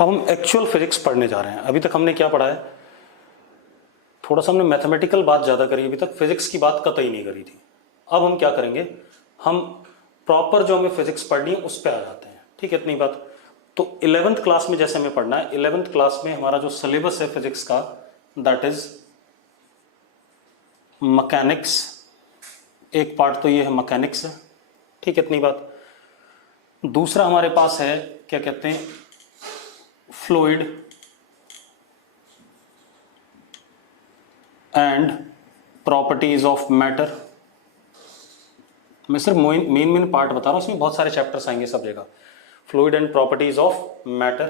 अब हम actual physics पढ़ने जा रहे हैं। अभी तक हमने क्या पढ़ा है, थोड़ा सा हमने मैथमेटिकल बात ज़्यादा करी, अभी तक फिजिक्स की बात कतई नहीं करी थी। अब हम क्या करेंगे, हम प्रॉपर जो हमें फिजिक्स पढ़नी है उस पर आ जाते हैं। ठीक है, इतनी बात। तो 11th क्लास में जैसे हमें पढ़ना है, 11th क्लास में हमारा जो सिलेबस है फिजिक्स का, दैट इज मैकेनिक्स। एक पार्ट तो ये है मैकेनिक्स है। ठीक है, इतनी बात। दूसरा हमारे पास है क्या कहते हैं, fluid and properties of matter. मैं सिर्फ मेन पार्ट बता रहा हूं, इसमें बहुत सारे चैप्टर्स आएंगे सब जगह। Fluid and properties of matter.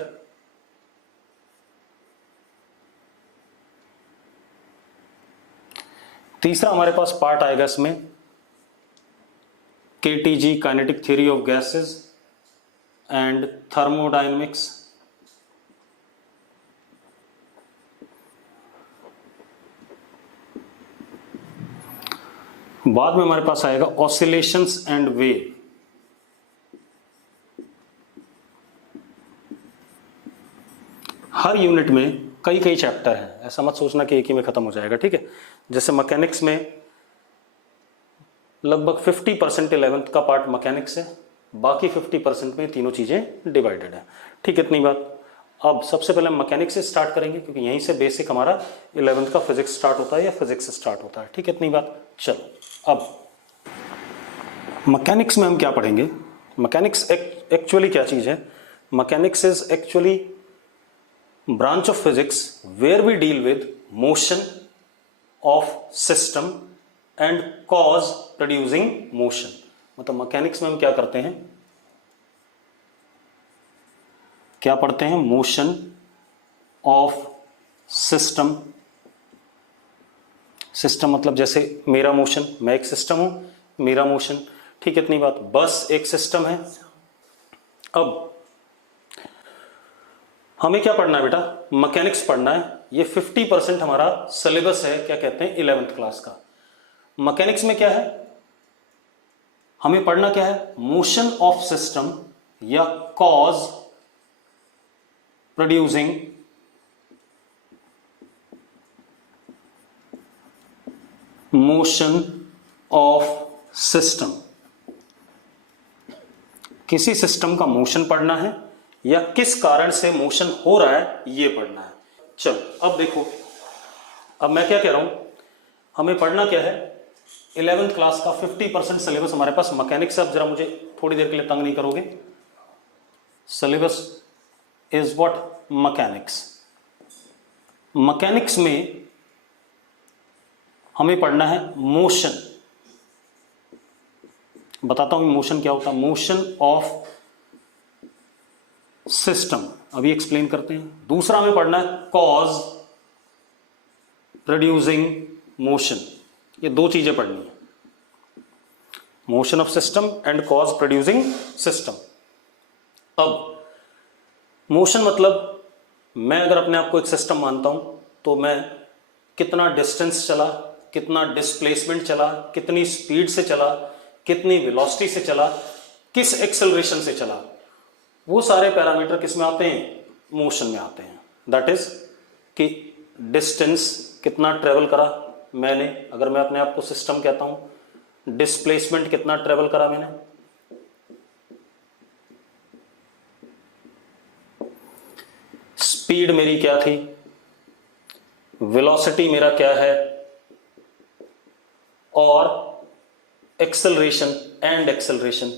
तीसरा हमारे पास पार्ट आएगा इसमें KTG, kinetic theory of gases and thermodynamics. बाद में हमारे पास आएगा oscillations and wave. Her unit में कई कई चैप्टर हैं, ऐसा मत सोचना कि एक ही में खत्म हो जाएगा। ठीक है, जैसे मैकेनिक्स में लगभग 50% 11th का पार्ट मैकेनिक्स है, बाकी 50% में तीनों चीजें डिवाइडेड है। ठीक है, इतनी बात। अब सबसे पहले हम मैकेनिक्स से स्टार्ट करेंगे, क्योंकि यहीं से बेसिक हमारा 11th का फिजिक्स स्टार्ट होता है या फिजिक्स से स्टार्ट होता है। ठीक है, इतनी बात। चलो, अब मैकेनिक्स में हम क्या पढ़ेंगे। मैकेनिक्स एक्चुअली क्या चीज है, mechanics is actually branch of physics where we deal with motion of system and cause producing motion। मतलब मैकेनिक्स में हम क्या करते हैं, क्या पढ़ते हैं, मोशन ऑफ सिस्टम। सिस्टम मतलब जैसे मेरा मोशन, मैं एक सिस्टम हूं, मेरा मोशन। ठीक है, इतनी बात। बस एक सिस्टम है। अब हमें क्या पढ़ना है बेटा, मैकेनिक्स पढ़ना है। ये 50% हमारा सिलेबस है, क्या कहते हैं, 11th क्लास का। मैकेनिक्स में क्या है, हमें पढ़ना क्या है, मोशन ऑफ सिस्टम या cause producing motion of system. किसी सिस्टम का मोशन पढ़ना है या किस कारण से मोशन हो रहा है ये पढ़ना है। चलो अब देखो, अब मैं क्या कह रहा हूं, हमें पढ़ना क्या है, 11th क्लास का 50% सिलेबस हमारे पास मैकेनिक्स है। अब जरा मुझे थोड़ी देर के लिए तंग नहीं करोगे। Syllabus is what, mechanics. Mechanics में हमें पढ़ना है मोशन। बताता हूं मोशन क्या होता है, मोशन ऑफ सिस्टम अभी एक्सप्लेन करते हैं। दूसरा हमें पढ़ना है कॉज प्रोड्यूसिंग मोशन। ये दो चीजें पढ़नी है, motion of system and cause producing system. अब मोशन मतलब मैं अगर अपने आप को एक सिस्टम मानता हूं तो मैं कितना डिस्टेंस चला, कितना डिस्प्लेसमेंट चला, कितनी स्पीड से चला, कितनी वेलोसिटी से चला, किस एक्सेलरेशन से चला, वो सारे पैरामीटर किस में आते हैं, मोशन में आते हैं। दैट इज कि डिस्टेंस कितना ट्रेवल करा मैंने, अगर मैं अपने आप को सिस्टम कहता हूं। डिस्प्लेसमेंट कितना ट्रेवल करा मैंने, स्पीड मेरी क्या थी, वेलोसिटी मेरा क्या है, और एक्सेलरेशन एंड एक्सेलरेशन।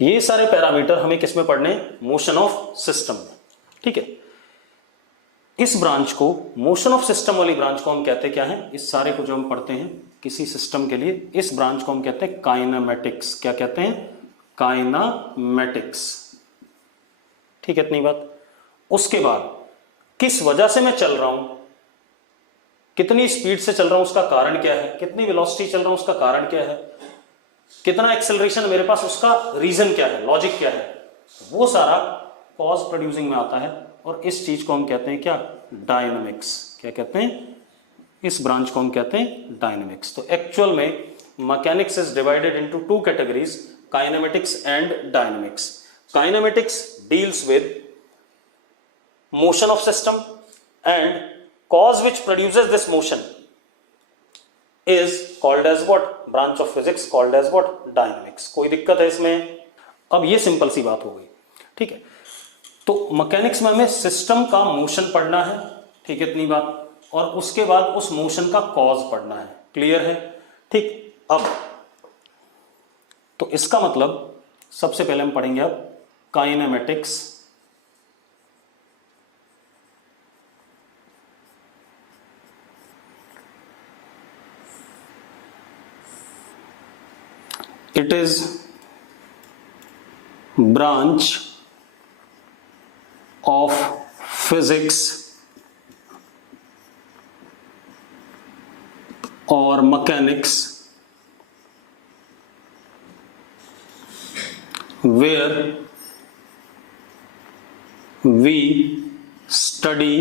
ये सारे पैरामीटर हमें किसमें पढ़ने, मोशन ऑफ सिस्टम में। ठीक है, इस ब्रांच को, मोशन ऑफ सिस्टम वाली ब्रांच को हम कहते हैं क्या है, इस सारे को जो हम पढ़ते हैं किसी सिस्टम के लिए, इस ब्रांच को हम कहते हैं काइनेमेटिक्स। क्या कहते हैं, काइनेमेटिक्स। ठीक है, इतनी बात। उसके बाद किस वजह से मैं चल रहा हूं, कितनी स्पीड से चल रहा हूं उसका कारण क्या है, कितनी वेलोसिटी चल रहा हूं उसका कारण क्या है, कितना एक्सेलरेशन मेरे पास उसका रीजन क्या है, लॉजिक क्या है, वो सारा कॉज प्रोड्यूसिंग में आता है। और इस चीज को हम कहते हैं क्या, डायनामिक्स। क्या कहते हैं, इस ब्रांच को हम कहते हैं डायनामिक्स। तो एक्चुअल में mechanics is divided into two categories, kinematics and dynamics. Kinematics deals with motion of system and cause which produces this motion is called as what? Branch of physics called as what? Dynamics. कोई दिक्कत है इसमें? अब ये simple सी बात हो गई. ठीक है, तो मैकेनिक्स में हमें सिस्टम का मोशन पढ़ना है. ठीक है, इतनी बात. और उसके बाद उस मोशन का कॉज पढ़ना है. क्लियर है? ठीक. अब तो इसका मतलब सबसे पहले हम पढ़ेंगे अब kinematics. It is branch of physics or mechanics where we study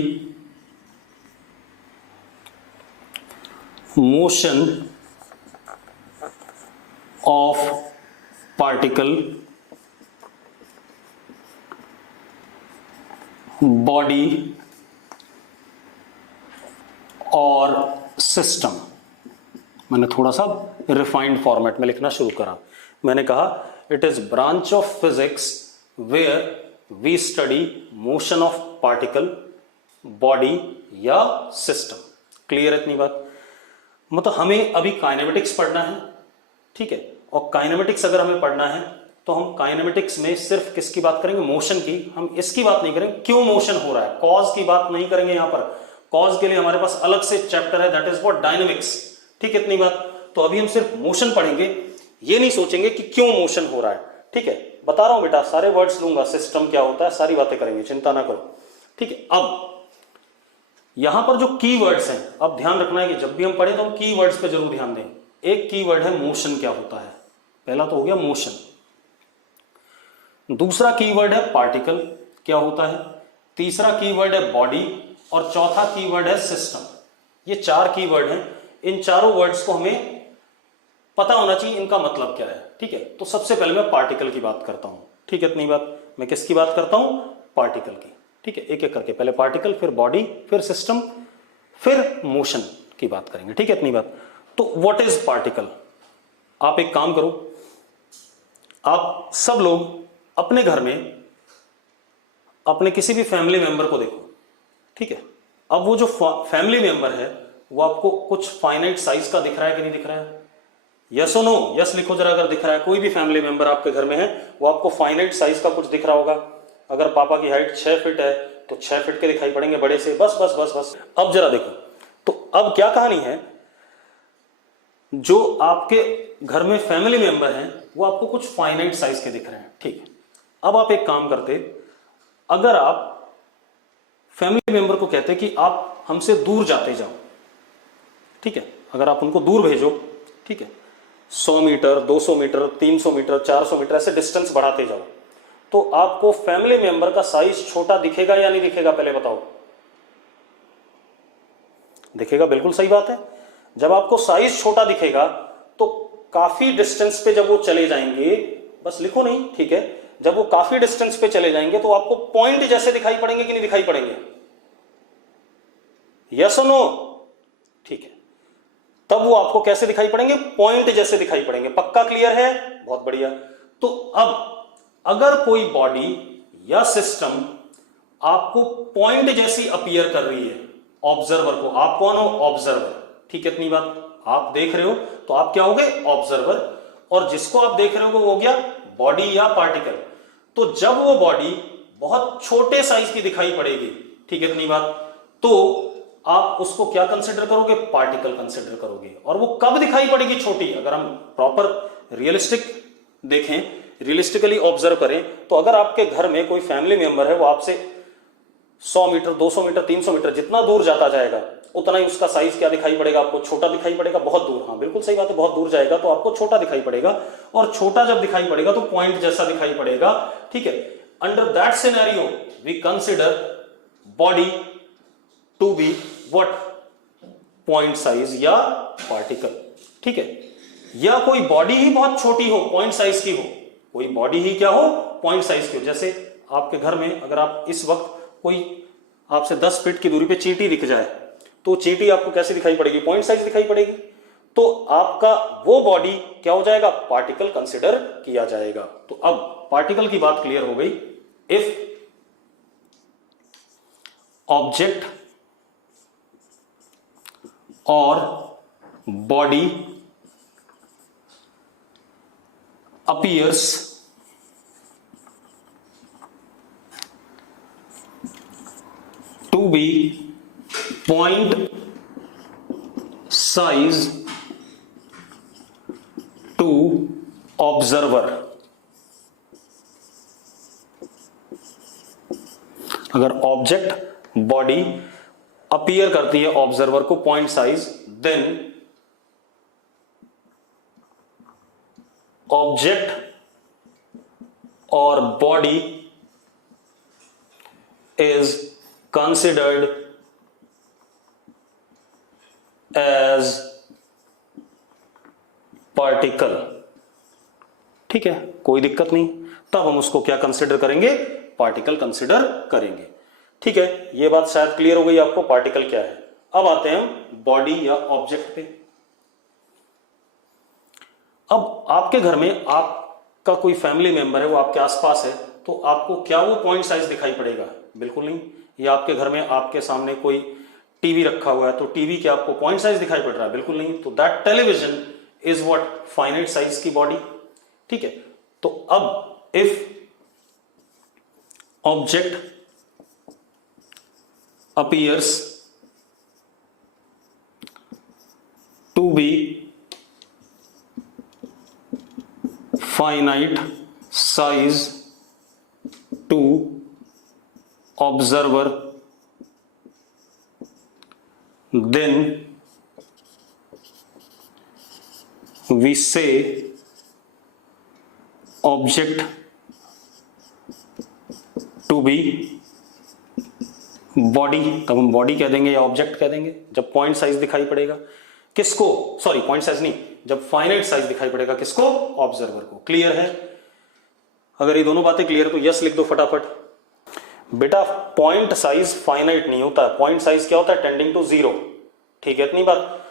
motion of particle, body और सिस्टम. मैंने थोड़ा सा रिफाइंड फॉर्मेट में लिखना शुरू करा. मैंने कहा it is branch of physics where we study motion of particle, body या सिस्टम. क्लियर है इतनी बात? मतलब हमें अभी काइनेमेटिक्स पढ़ना है. ठीक है, और काइनेमेटिक्स अगर हमें पढ़ना है तो हम काइनेमेटिक्स में सिर्फ किसकी बात करेंगे? मोशन की. हम इसकी बात नहीं करेंगे क्यों मोशन हो रहा है, कॉज की बात नहीं करेंगे. यहां पर कॉज के लिए हमारे पास अलग से चैप्टर है, दैट इज व्हाट? डायनेमिक्स. ठीक है, इतनी बात. तो अभी हम सिर्फ मोशन पढ़ेंगे, ये नहीं सोचेंगे कि क्यों मोशन हो रहा है. ठीक है, बता रहा हूं बेटा, सारे वर्ड्स लूंगा, सिस्टम क्या होता है, सारी बातें करेंगे, चिंता ना करो. ठीक है, अब यहां पर जो की वर्ड्स हैं, अब ध्यान रखना है कि जब भी हम पढ़ें तो हम की वर्ड्स पे जरूर ध्यान दें. एक की वर्ड है मोशन. क्या होता है? पहला तो हो गया मोशन. दूसरा कीवर्ड है पार्टिकल. क्या होता है? तीसरा कीवर्ड है बॉडी और चौथा कीवर्ड है सिस्टम. ये चार कीवर्ड हैं. इन चारों वर्ड्स को हमें पता होना चाहिए इनका मतलब क्या है. ठीक है, तो सबसे पहले मैं पार्टिकल की बात करता हूं. ठीक है, इतनी बात. मैं किसकी बात करता हूं? पार्टिकल की. ठीक है, एक एक करके, पहले पार्टिकल, फिर बॉडी, फिर सिस्टम, फिर मोशन की बात करेंगे. ठीक है, इतनी बात. तो व्हाट इज पार्टिकल? आप एक काम करो, आप सब लोग अपने घर में अपने किसी भी फैमिली मेंबर को देखो. ठीक है, अब वो जो फैमिली मेंबर है वो आपको कुछ फाइनाइट साइज का दिख रहा है कि नहीं दिख रहा है? यस और नो? यस लिखो जरा अगर दिख रहा है. कोई भी फैमिली मेंबर आपके घर में है वो आपको फाइनाइट साइज का कुछ दिख रहा होगा. अगर पापा की हाइट 6 फीट है तो 6 फीट के दिखाई पड़ेंगे, बड़े से. बस बस बस बस. अब जरा देखो, तो अब क्या कहानी है? जो आपके घर में फैमिली मेंबर हैं वो आपको कुछ फाइनाइट साइज के दिख रहे हैं. ठीक है, अब आप एक काम करते, अगर आप फैमिली मेंबर को कहते कि आप हमसे दूर जाते जाओ. ठीक है, अगर आप उनको दूर भेजो, ठीक है, 100 मीटर, 200 मीटर, 300 मीटर, 400 मीटर, ऐसे डिस्टेंस बढ़ाते जाओ, तो आपको फैमिली मेंबर का साइज छोटा दिखेगा या नहीं दिखेगा? पहले बताओ. दिखेगा. बिल्कुल सही बात है. जब आपको साइज छोटा दिखेगा तो काफी डिस्टेंस पे जब वो चले जाएंगे, बस लिखो नहीं, ठीक है, जब वो काफी डिस्टेंस पे चले जाएंगे तो आपको पॉइंट जैसे दिखाई पड़ेंगे कि नहीं दिखाई पड़ेंगे? यस और नो? ठीक है, तब वो आपको कैसे दिखाई पड़ेंगे? पॉइंट जैसे दिखाई पड़ेंगे. पक्का क्लियर है? बहुत बढ़िया. तो अब अगर कोई बॉडी या सिस्टम आपको पॉइंट जैसी अपीयर कर रही है ऑब्जर्वर को, आप कौन हो? ऑब्जर्वर. ठीक है, इतनी बात. आप देख रहे हो तो आप क्या हो गए? ऑब्जर्वर. और जिसको आप देख रहे हो वो हो गया बॉडी या पार्टिकल. तो जब वो बॉडी बहुत छोटे साइज की दिखाई पड़ेगी, ठीक है, इतनी बात, तो आप उसको क्या कंसिडर करोगे? पार्टिकल कंसिडर करोगे. और वो कब दिखाई पड़ेगी छोटी? अगर हम प्रॉपर रियलिस्टिक देखें, रियलिस्टिकली ऑब्जर्व करें, तो अगर आपके घर में कोई फैमिली मेंबर है वो आपसे 100 मीटर, 200 मीटर, 300 मीटर जितना दूर जाता जाएगा उतना ही उसका साइज क्या दिखाई पड़ेगा आपको? छोटा दिखाई पड़ेगा. बहुत दूर. हाँ, बिल्कुल सही बात है. बहुत दूर जाएगा तो आपको छोटा दिखाई पड़ेगा. और छोटा जब दिखाई पड़ेगा तो पॉइंट जैसा दिखाई पड़ेगा. ठीक है, under that scenario we consider body to be what? Point size या पार्टिकल. ठीक है, या कोई बॉडी ही बहुत छोटी हो, पॉइंट साइज की हो, कोई बॉडी ही क्या हो, पॉइंट साइज की हो। जैसे आपके घर में अगर आप इस वक्त कोई आपसे 10 फीट की दूरी पे चींटी दिख जाए तो चींटी आपको कैसे दिखाई पड़ेगी, पॉइंट साइज दिखाई पड़ेगी। तो आपका वो बॉडी क्या हो जाएगा, पार्टिकल कंसिडर किया जाएगा। तो अब पार्टिकल की बात क्लियर हो गई। इफ ऑब्जेक्ट और body appears to be point size to observer, अगर ऑब्जेक्ट बॉडी अपीयर करती है ऑब्जर्वर को पॉइंट साइज, देन ऑब्जेक्ट और body is considered as particle. ठीक है, कोई दिक्कत नहीं, तब हम उसको क्या कंसिडर करेंगे, पार्टिकल कंसिडर करेंगे। ठीक है, ये बात शायद क्लियर हो गई आपको पार्टिकल क्या है। अब आते हैं हम बॉडी या ऑब्जेक्ट पे। अब आपके घर में आपका कोई फैमिली मेंबर है, वो आपके आसपास है, तो आपको क्या वो पॉइंट साइज दिखाई पड़ेगा, बिल्कुल नहीं। या आपके घर में आपके सामने कोई टीवी रखा हुआ है तो टीवी के आपको पॉइंट साइज दिखाई पड़ रहा है, बिल्कुल नहीं। तो that television is what, finite size की बॉडी। ठीक है, तो अब if object appears to be finite size to observer, then we say object to be body. तब हम बॉडी कह देंगे या ऑब्जेक्ट कह देंगे जब पॉइंट साइज दिखाई पड़ेगा किसको, सॉरी पॉइंट साइज नहीं, जब फाइनाइट साइज दिखाई पड़ेगा किसको, ऑब्जर्वर को। क्लियर है? अगर ये दोनों बातें क्लियर तो यस लिख दो फटाफट। बेटा पॉइंट साइज फाइनाइट नहीं होता है, पॉइंट साइज क्या होता है, टेंडिंग टू जीरो। ठीक है, इतनी बात,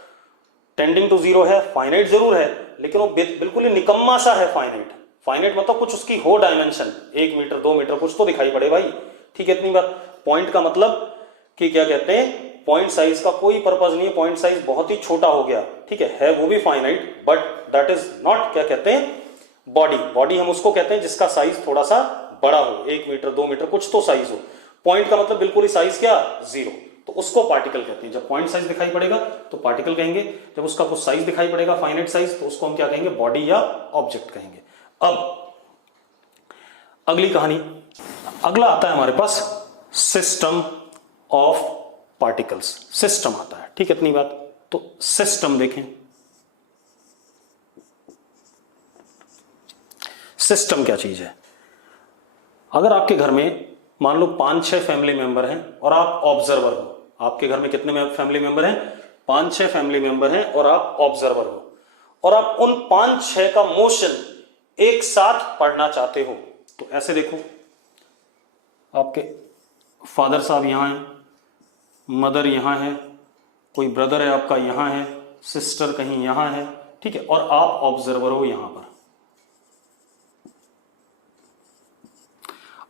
टेंडिंग टू जीरो है, फाइनाइट जरूर है लेकिन वो बिल्कुल ही निकम्मा सा है फाइनाइट। फाइनाइट मतलब कुछ उसकी हो डायमेंशन, 1 मीटर 2 मीटर कुछ तो दिखाई पड़े भाई। ठीक है, इतनी बात। पॉइंट का मतलब कि क्या कहते हैं, पॉइंट साइज का कोई पर्पज नहीं है, पॉइंट साइज बहुत ही छोटा हो गया। ठीक है वो भी finite, but that is not क्या कहते हैं, बॉडी। बॉडी हम उसको कहते हैं जिसका साइज थोड़ा सा बड़ा हो, 1 मीटर 2 मीटर कुछ तो साइज हो। पॉइंट का मतलब बिल्कुल ही साइज क्या, जीरो, तो उसको पार्टिकल कहते हैं। जब पॉइंट साइज दिखाई पड़ेगा तो पार्टिकल कहेंगे, जब उसका कुछ साइज दिखाई पड़ेगा फाइनाइट साइज तो उसको हम क्या कहेंगे, बॉडी या ऑब्जेक्ट कहेंगे। अब अगली कहानी, अगला आता है हमारे पास सिस्टम ऑफ पार्टिकल्स। सिस्टम आता है, ठीक है इतनी बात। तो सिस्टम देखें, सिस्टम क्या चीज है। अगर आपके घर में मान लो 5-6 फैमिली मेंबर हैं और आप ऑब्जर्वर हो, आपके घर में कितने फैमिली मेंबर हैं, 5-6 फैमिली मेंबर हैं और आप ऑब्जर्वर हो, और आप उन 5-6 का मोशन एक साथ पढ़ना चाहते हो, तो ऐसे देखो, आपके फादर साहब यहां हैं, मदर यहां है, कोई ब्रदर है आपका यहां है, सिस्टर कहीं यहां है, ठीक है, और आप ऑब्जर्वर हो यहां पर।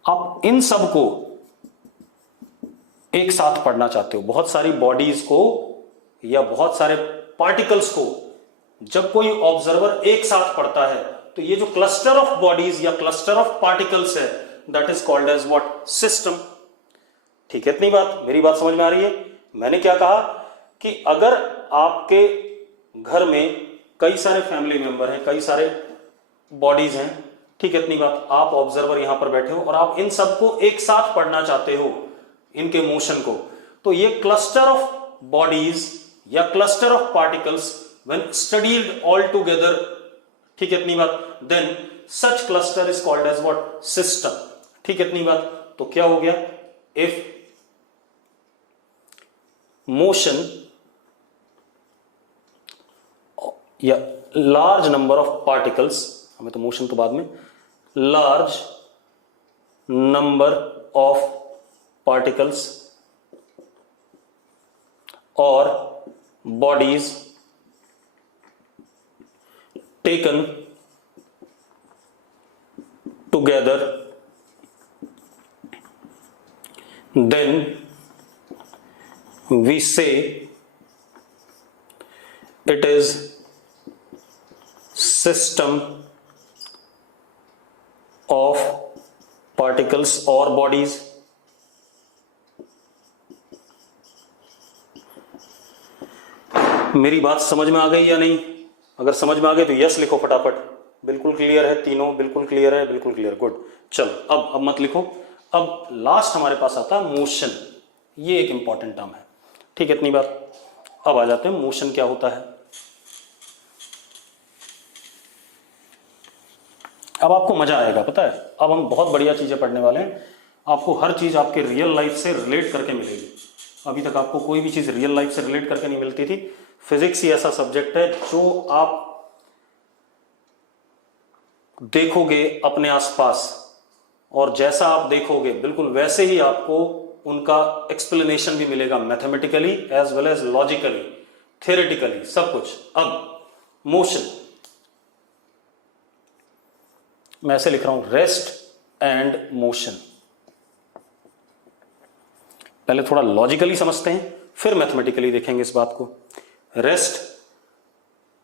आप इन सब को एक साथ पढ़ना चाहते हो, बहुत सारी बॉडीज को या बहुत सारे पार्टिकल्स को जब कोई ऑब्जर्वर एक साथ पढ़ता है तो ये जो क्लस्टर ऑफ बॉडीज या क्लस्टर ऑफ पार्टिकल्स है that is called as what, system. ठीक है इतनी बात, मेरी बात समझ में आ रही है। मैंने क्या कहा कि अगर आपके घर में कई सारे फैमिली मेंबर हैं, कई सारे बॉडीज हैं, ठीक है इतनी बात, आप ऑब्जर्वर यहां पर बैठे हो और आप इन सबको एक साथ पढ़ना चाहते हो, इनके मोशन को, तो ये क्लस्टर ऑफ बॉडीज या cluster of particles when studied all together, ठीक है इतनी बात, then such cluster is called as what, system. ठीक है इतनी बात। तो क्या हो गया, इफ मोशन या लार्ज नंबर ऑफ पार्टिकल्स, हमें तो मोशन तो बाद में, large number of particles or bodies taken together, then we say it is system of particles or bodies. मेरी बात समझ में आ गई या नहीं? अगर समझ में आ गई तो यस लिखो फटाफट। बिल्कुल क्लियर है तीनों? बिल्कुल क्लियर है, बिल्कुल क्लियर, गुड। चलो अब मत लिखो। अब लास्ट हमारे पास आता है मोशन। ये एक इंपॉर्टेंट टर्म है, ठीक है, इतनी बात। अब आ जाते हैं मोशन क्या होता है। अब आपको मजा आएगा, पता है, अब हम बहुत बढ़िया चीजें पढ़ने वाले हैं। आपको हर चीज आपके रियल लाइफ से रिलेट करके मिलेगी। अभी तक आपको कोई भी चीज रियल लाइफ से रिलेट करके नहीं मिलती थी। फिजिक्स ही ऐसा सब्जेक्ट है जो आप देखोगे अपने आसपास और जैसा आप देखोगे बिल्कुल वैसे ही आपको उनका एक्सप्लेनेशन भी मिलेगा, mathematically as well as logically, theoretically, सब कुछ। अब मोशन मैं ऐसे लिख रहा हूं, रेस्ट एंड मोशन। पहले थोड़ा लॉजिकली समझते हैं, फिर मैथमेटिकली देखेंगे इस बात को। रेस्ट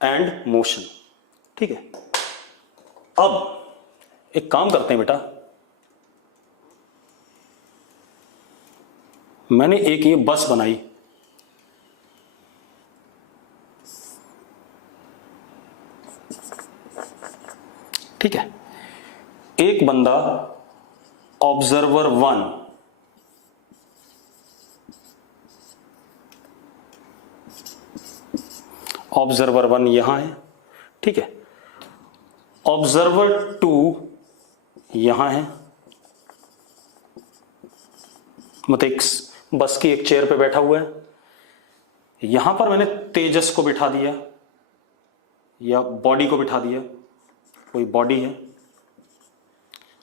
एंड मोशन, ठीक है। अब एक काम करते हैं बेटा, मैंने एक ये बस बनाई, ठीक है। एक बंदा ऑब्जर्वर 1, ऑब्जर्वर 1 यहां है, ठीक है। ऑब्जर्वर 2 यहां है, मतलब एक बस की एक चेयर पे बैठा हुआ है। यहां पर मैंने तेजस को बिठा दिया या बॉडी को बिठा दिया, कोई बॉडी है,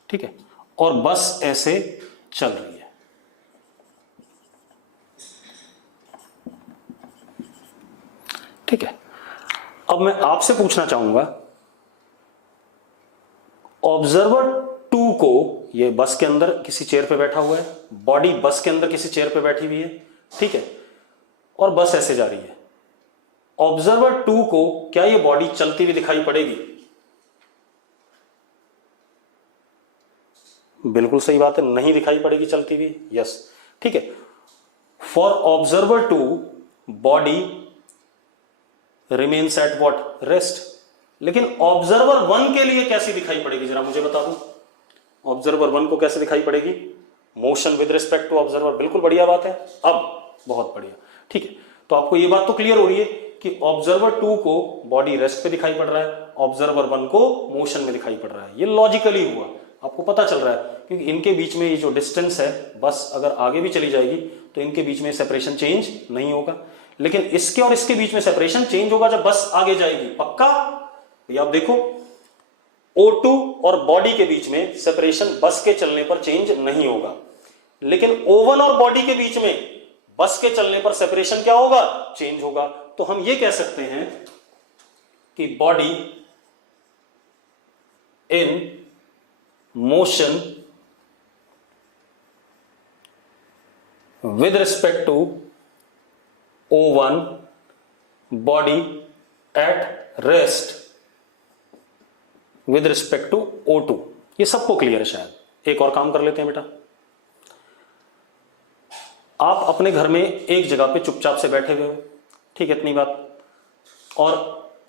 ठीक है, और बस ऐसे चल रही है। ठीक है। अब मैं आपसे पूछना चाहूंगा, ऑब्जर्वर 2 को, ये बस के अंदर किसी चेयर पे बैठा हुआ है, बॉडी बस के अंदर किसी चेयर पे बैठी हुई है, ठीक है, और बस ऐसे जा रही है। ऑब्जर्वर 2 को क्या ये बॉडी चलती हुई दिखाई पड़ेगी? बिल्कुल सही बात है, नहीं दिखाई पड़ेगी चलती हुई, यस, ठीक है। For observer 2 body remains at what? Rest. लेकिन ऑब्जर्वर 1 के लिए कैसी दिखाई पड़ेगी, जरा मुझे बता दो। ऑब्जर्वर 1 को कैसे दिखाई पड़ेगी? Motion with respect to observer, बिल्कुल बढ़िया बात है। अब बहुत बढ़िया, ठीक है। तो आपको ये बात तो क्लियर हो रही है कि ऑब्जर्वर 2 को बॉडी रेस्ट पे दिखाई पड़ रहा है, ऑब्जर्वर 1 को मोशन में दिखाई पड़ रहा है। ये लॉजिकली हुआ, आपको पता चल रहा है, क्योंकि इनके बीच में ये जो डिस्टेंस है, बस अगर आगे भी चली जाएगी तो इनके बीच में सेपरेशन चेंज नहीं होगा, लेकिन इसके और इसके बीच में सेपरेशन चेंज होगा जब बस आगे जाएगी। पक्का? ये आप देखो, O2 और बॉडी के बीच में सेपरेशन बस के चलने पर चेंज नहीं होगा, लेकिन O1 और बॉडी के बीच में बस के चलने पर सेपरेशन क्या होगा? चेंज होगा। तो हम ये कह सकते हैं कि body in motion with respect to O1, body at rest with respect to O2। ये सबको क्लियर है शायद। एक और काम कर लेते हैं बेटा, आप अपने घर में एक जगह पे चुपचाप से बैठे हुए हो, ठीक है, इतनी बात, और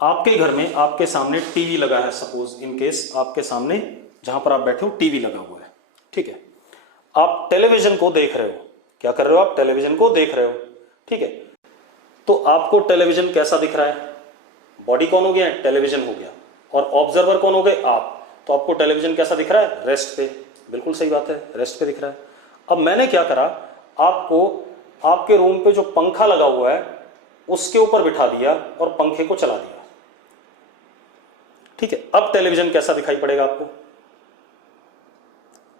आपके घर में आपके सामने टीवी लगा है, सपोज इन केस आपके सामने जहां पर आप बैठे हो टीवी लगा हुआ है, ठीक है। आप टेलीविजन को देख रहे हो। क्या कर रहे हो? आप टेलीविजन को देख रहे हो, ठीक है। तो आपको टेलीविजन कैसा दिख रहा है? बॉडी कौन हो गया? टेलीविजन हो गया। और ऑब्जर्वर कौन हो गए? आप। तो आपको टेलीविजन कैसा दिख रहा है? रेस्ट पे। बिल्कुल सही बात है, रेस्ट पे दिख रहा है। अब मैंने क्या करा, आपको आपके रूम पे जो पंखा लगा हुआ है उसके ऊपर बिठा दिया और पंखे को चला दिया, ठीक है। अब टेलीविजन कैसा दिखाई पड़ेगा आपको?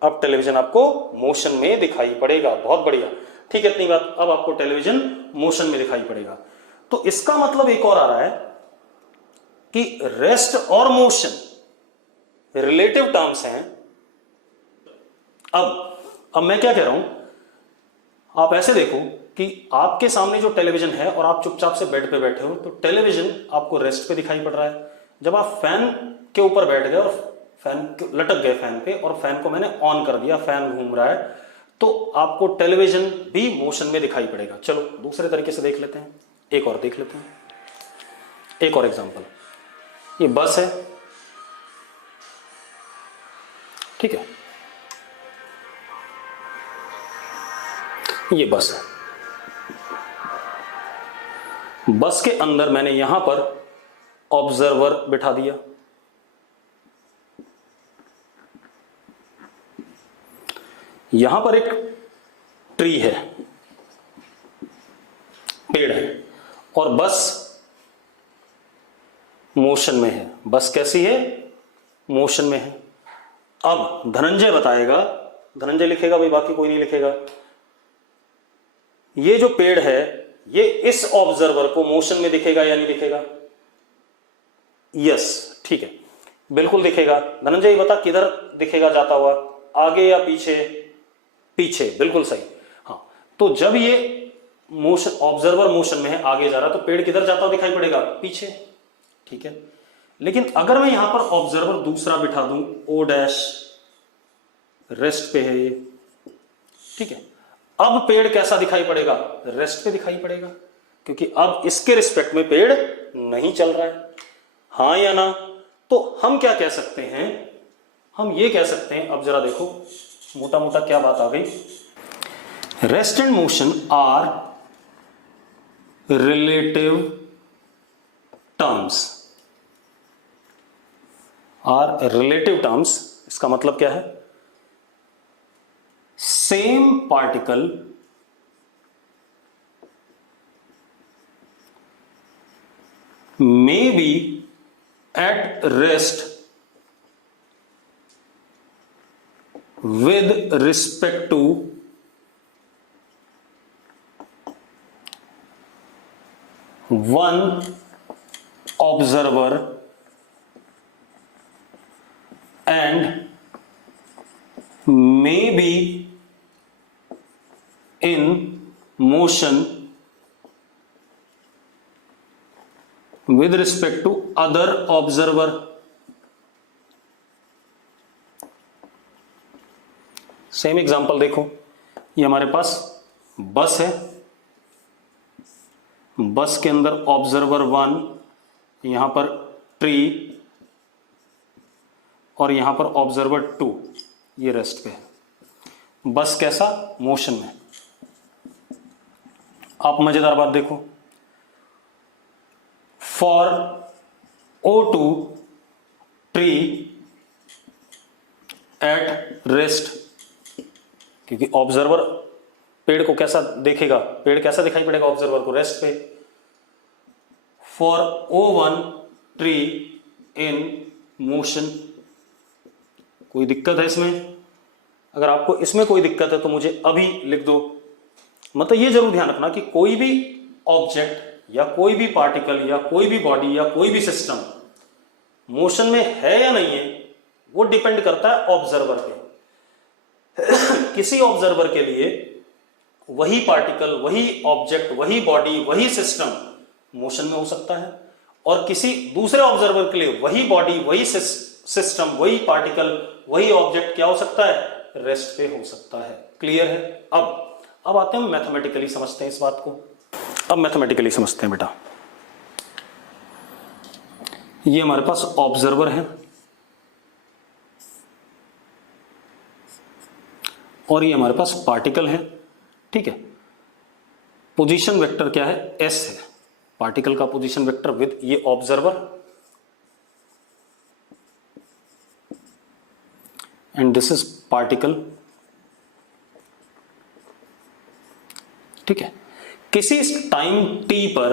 अब टेलीविजन आपको मोशन में दिखाई पड़ेगा। बहुत बढ़िया, ठीक है, इतनी बात। अब आपको टेलीविजन मोशन में दिखाई पड़ेगा। तो इसका मतलब एक और आ रहा है कि रेस्ट और मोशन रिलेटिव टर्म्स हैं। अब मैं क्या कह रहा हूं, आप ऐसे देखो कि आपके सामने जो टेलीविजन है और आप चुपचाप से बेड पे बैठे हो, तो टेलीविजन आपको रेस्ट पे दिखाई पड़ रहा है। जब आप फैन के ऊपर बैठ गए और फैन लटक गए फैन पे, और फैन को मैंने ऑन कर दिया, फैन घूम रहा है, तो आपको टेलीविजन भी मोशन में दिखाई पड़ेगा। चलो दूसरे तरीके से देख लेते हैं, एक और देख लेते हैं, एक और एग्जांपल। ये बस है, ठीक है, ये बस है। बस के अंदर मैंने यहां पर ऑब्जर्वर बिठा दिया। यहां पर एक ट्री है, पेड़ है, और बस मोशन में है। बस कैसी है? मोशन में है। अब धनंजय बताएगा, धनंजय लिखेगा भाई, बाकी कोई नहीं लिखेगा। ये जो पेड़ है ये इस ऑब्जर्वर को मोशन में दिखेगा या नहीं दिखेगा? यस, ठीक है, बिल्कुल दिखेगा। धनंजय बता किधर दिखेगा जाता हुआ, आगे या पीछे? पीछे, बिल्कुल सही। हाँ, तो जब ये मोशन, ऑब्जर्वर मोशन में है, आगे जा रहा, तो पेड़ किधर जाता हुआ दिखाई पड़ेगा? पीछे, ठीक है। लेकिन अगर मैं यहां पर ऑब्जर्वर दूसरा बिठा दूं, ओ डैश, रेस्ट पे है ये, ठीक है, अब पेड़ कैसा दिखाई पड़ेगा? रेस्ट पे दिखाई पड़ेगा, क्योंकि अब इसके रिस्पेक्ट में पेड़ नहीं चल रहा है। हाँ या ना? तो हम क्या कह सकते हैं? हम ये कह सकते हैं, अब जरा देखो मोटा मोटा क्या बात आ गई। Rest and motion are relative terms, are relative terms. इसका मतलब क्या है? same particle may be at rest with respect to one observer and may be in motion with respect to other observer। Same example देखो, ये हमारे पास बस है, बस के अंदर ऑब्जर्वर 1, यहां पर ट्री, और यहां पर ऑब्जर्वर 2, ये रेस्ट पे है। बस कैसा? मोशन में। आप मजेदार बात देखो, for O2 tree at rest, क्योंकि ऑब्जर्वर पेड़ को कैसा देखेगा? पेड़ कैसा दिखाई पड़ेगा ऑब्जर्वर को? रेस्ट पे। For O1 tree in motion. कोई दिक्कत है इसमें? अगर आपको इसमें कोई दिक्कत है तो मुझे अभी लिख दो। मतलब ये जरूर ध्यान रखना कि कोई भी ऑब्जेक्ट या कोई भी पार्टिकल या कोई भी बॉडी या कोई भी सिस्टम मोशन में है या नहीं है, वो डिपेंड करता है ऑब्जर्वर पे। किसी ऑब्जर्वर के लिए वही पार्टिकल, वही ऑब्जेक्ट, वही बॉडी, वही सिस्टम मोशन में हो सकता है, और किसी दूसरे ऑब्जर्वर के लिए वही बॉडी, वही सिस्टम, वही पार्टिकल, वही ऑब्जेक्ट क्या हो सकता है? रेस्ट पे हो सकता है। क्लियर है? अब आते हैं मैथमेटिकली समझते हैं इस बात को। अब मैथमेटिकली समझते हैं बेटा। ये हमारे पास ऑब्जर्वर है और ये हमारे पास पार्टिकल है, ठीक है। पोजीशन वेक्टर क्या है? एस है, पार्टिकल का पोजीशन वेक्टर विद ये observer, and this is particle, ठीक है। किसी टाइम टी पर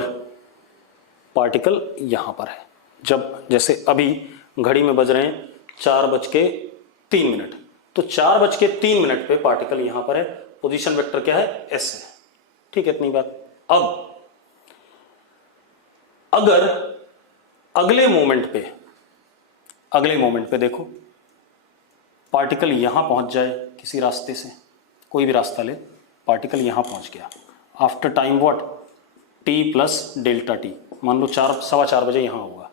पार्टिकल यहां पर है। जब जैसे अभी घड़ी में बज रहे हैं 4:03, तो 4:03 पे पार्टिकल यहां पर है, पोजीशन वेक्टर क्या है, एस है। ठीक है, इतनी बात। अब अगर अगले मोमेंट पे देखो पार्टिकल यहां पहुंच जाए किसी रास्ते से, कोई भी रास्ता ले, पार्टिकल यहां पहुंच गया after time what, T plus delta T, मान लो 4:15 बजे यहां होगा,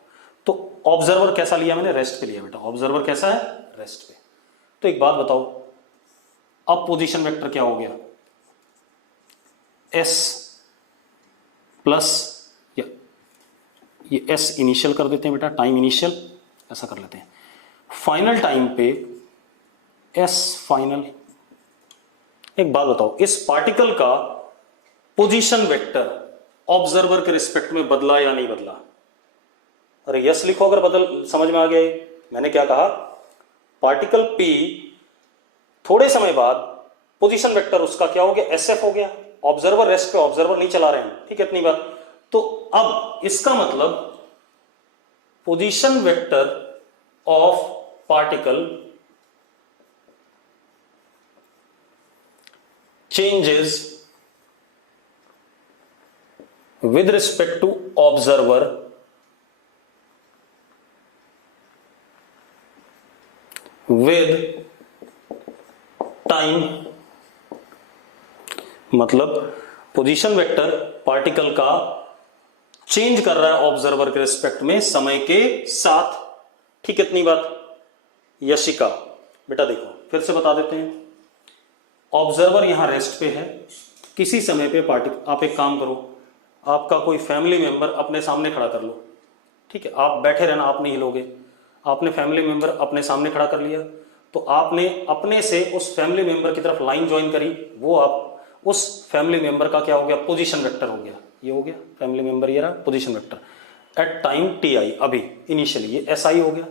तो ऑब्जर्वर कैसा लिया मैंने, रेस्ट पे लिया बेटा। ऑब्जर्वर कैसा है, रेस्ट पे। तो एक बात बताओ, अब पोजीशन वेक्टर क्या हो गया, एस प्लस, ये एस इनिशियल कर देते हैं बेटा, टाइम इनिशियल ऐसा कर लेते हैं, फाइनल टाइम पे एस फाइनल। एक बात बताओ, इस पार्टिकल का पोजीशन वेक्टर ऑब्जर्वर के रिस्पेक्ट में बदला या नहीं बदला? अरे यस लिखो अगर बदल, समझ में आ गया। मैंने क्या कहा, पार्टिकल पी थोड़े समय बाद पोजीशन वेक्टर उसका क्या हो गया, एस एफ हो गया। ऑब्जर्वर रेस्ट पे, ऑब्जर्वर नहीं चला रहे हैं, ठीक है, इतनी बात। तो अब इसका मतलब position vector of particle changes with respect to observer with time, मतलब पोजीशन वेक्टर पार्टिकल का चेंज कर रहा है ऑब्जर्वर के रिस्पेक्ट में समय के साथ। ठीक है, इतनी बात। यशिका बेटा देखो फिर से बता देते हैं, ऑब्जर्वर यहां रेस्ट पे है, किसी समय पे पार्टिकल, आप एक काम करो, आपका कोई फैमिली मेंबर अपने सामने खड़ा कर लो, ठीक है, आप बैठे रहना, आप नहीं हिलोगे। आपने फैमिली मेंबर अपने सामने खड़ा कर लिया, तो आपने अपने से उस फैमिली मेंबर की तरफ लाइन ज्वाइन करी, वो आप उस फैमिली मेंबर का क्या हो गया, पोजीशन वेक्टर हो गया। ये हो गया फैमिली मेंबर, ये रहा position vector at time T I, अभी इनिशियली ये एस आई हो गया।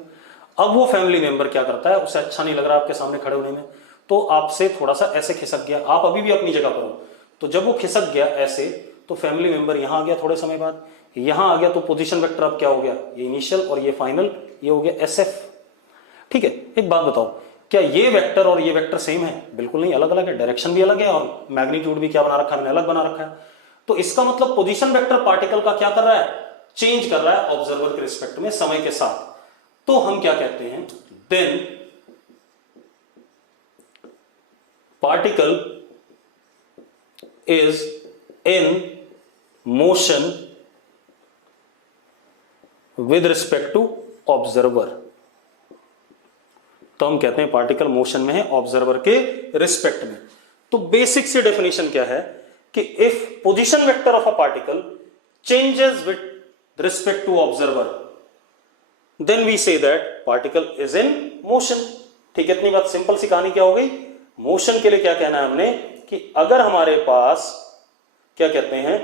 अब वो फैमिली मेंबर क्या करता है, उसे अच्छा नहीं लग रहा आपके सामने खड़े होने में, तो आपसे थोड़ा सा ऐसे खिसक गया, आप अभी भी अपनी जगह पर हो, तो जब वो खिसक गया ऐसे, तो फैमिली मेंबर यहां आ गया, थोड़े समय बाद यहां आ गया, तो पोजीशन वेक्टर अब क्या हो गया, ये इनिशियल और ये फाइनल, ये हो गया एस एफ। ठीक है, एक बात बताओ, क्या ये वेक्टर और ये वेक्टर सेम है? बिल्कुल नहीं, अलग अलग है, डायरेक्शन भी अलग है और मैग्नीट्यूड भी क्या बना रखा है, मैंने अलग बना रखा है। तो इसका मतलब पोजीशन वेक्टर पार्टिकल का क्या कर रहा है, चेंज कर रहा है ऑब्जर्वर के रिस्पेक्ट में समय के साथ। तो हम क्या कहते हैं, then particle is in motion with respect to observer। तो हम कहते हैं पार्टिकल मोशन में है ऑब्जर्वर के रिस्पेक्ट में। तो बेसिक सी डेफिनेशन क्या है कि if position vector of a particle changes with respect to observer, then we say that particle is in motion. ठीक है, इतनी बात, सिंपल सी कहानी क्या हो गई। मोशन के लिए क्या कहना है हमने कि अगर हमारे पास क्या कहते हैं,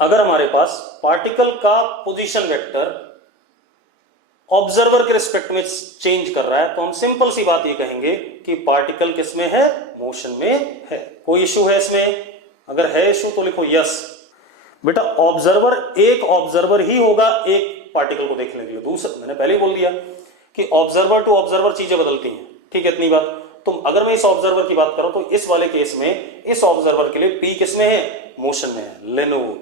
अगर हमारे पास पार्टिकल का पोजीशन वेक्टर ऑब्जर्वर के रिस्पेक्ट में चेंज कर रहा है, तो हम सिंपल सी बात ये कहेंगे कि पार्टिकल किस में है, मोशन में है। कोई इशू है इसमें? अगर है इशू तो लिखो यस। बेटा ऑब्जर्वर, एक ऑब्जर्वर ही होगा एक पार्टिकल को देखने के लिए, दूसरा मैंने पहले ही बोल दिया कि ऑब्जर्वर टू ऑब्जर्वर चीजें बदलती हैं। ठीक है, इतनी बात। तो अगर मैं इस ऑब्जर्वर की बात करूं तो इस वाले केस में इस ऑब्जर्वर के लिए पी किस में है, मोशन में है, लेनोवो।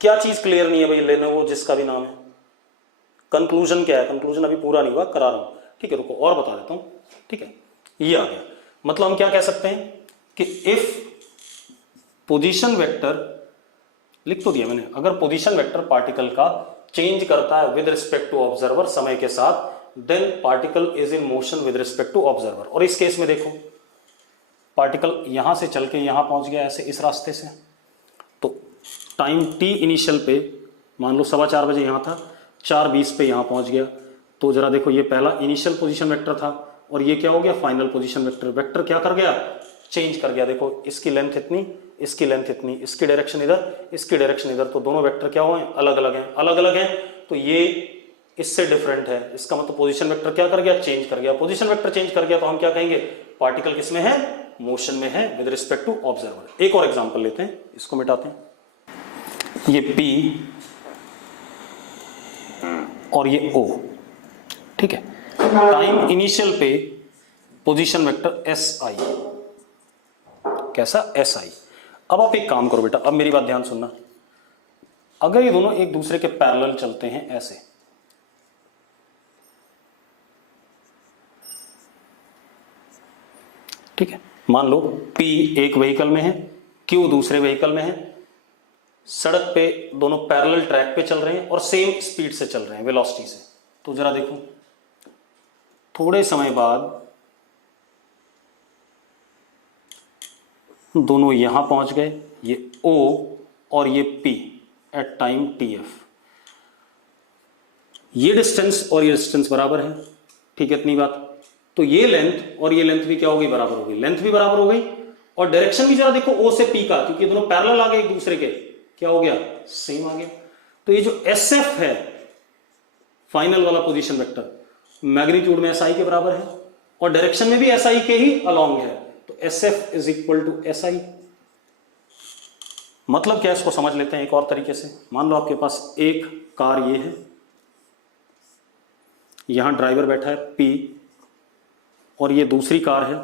क्या चीज क्लियर नहीं है भाई, लेनोवो जिसका भी नाम है, कंक्लूजन क्या है, कंक्लूजन अभी पूरा नहीं हुआ, करा रहा हूं। ठीक है, रुको और बता देता हूं। ठीक है, ये आ गया। मतलब हम क्या कह सकते हैं कि इफ पोजीशन वेक्टर, लिख तो दिया मैंने, अगर पोजीशन वेक्टर पार्टिकल का चेंज करता है विद रिस्पेक्ट टू ऑब्जर्वर समय के साथ, then particle is in motion with respect to observer. और इस केस में देखो पार्टिकल यहां से चल के यहां पहुंच गया ऐसे, इस रास्ते से, तो टाइम टी इनिशियल पे मान लो 4:15 बजे यहां था, 4:20 पे यहां पहुंच गया। तो जरा देखो, ये पहला इनिशियल पोजीशन वेक्टर था और ये क्या हो गया, फाइनल पोजीशन वेक्टर। वेक्टर क्या कर गया, चेंज कर गया। देखो इसकी लेंथ इतनी, इसकी लेंथ इतनी, इसकी डायरेक्शन इधर, इसकी डायरेक्शन इधर, तो दोनों वेक्टर क्या हुए, अलग अलग हैं, अलग अलग हैं। तो ये इससे डिफरेंट है, इसका मतलब पोजीशन वेक्टर क्या कर गया, चेंज कर गया। पोजीशन वेक्टर चेंज कर गया तो हम क्या कहेंगे, पार्टिकल किस में है, मोशन में है विद रिस्पेक्ट टू ऑब्जर्वर। एक और एग्जांपल लेते हैं, इसको मिटाते हैं। ये P और ये O, ठीक है, टाइम इनिशियल पे पोजीशन वेक्टर एस आई, कैसा, एस आई। अब आप एक काम करो बेटा, अब मेरी बात ध्यान सुनना, अगर ये दोनों एक दूसरे के पैरेलल चलते हैं ऐसे, ठीक है, मान लो P एक व्हीकल में है, Q दूसरे व्हीकल में है, सड़क पे दोनों पैरेलल ट्रैक पे चल रहे हैं और सेम स्पीड से चल रहे हैं, वेलोसिटी से। तो जरा देखो, थोड़े समय बाद दोनों यहां पहुंच गए, ये O और ये P एट टाइम TF। ये डिस्टेंस और ये डिस्टेंस बराबर है, ठीक है, इतनी बात। तो ये लेंथ और ये लेंथ भी क्या हो गई, बराबर हो गई, लेंथ भी बराबर हो गई और डायरेक्शन भी जरा देखो O से P का, क्योंकि दोनों पैरेलल आ गए एक दूसरे के, क्या हो गया, सेम आ गया। तो ये जो SF है फाइनल वाला पोजीशन वेक्टर, मैग्नीट्यूड में SI के बराबर है और डायरेक्शन में भी SI के ही अलोंग है। तो SF is equal to SI। मतलब क्या, इसको समझ लेते हैं एक और तरीके से। मान लो आपके पास एक कार ये है, यहां ड्राइवर बैठा है P और ये दूसरी कार है,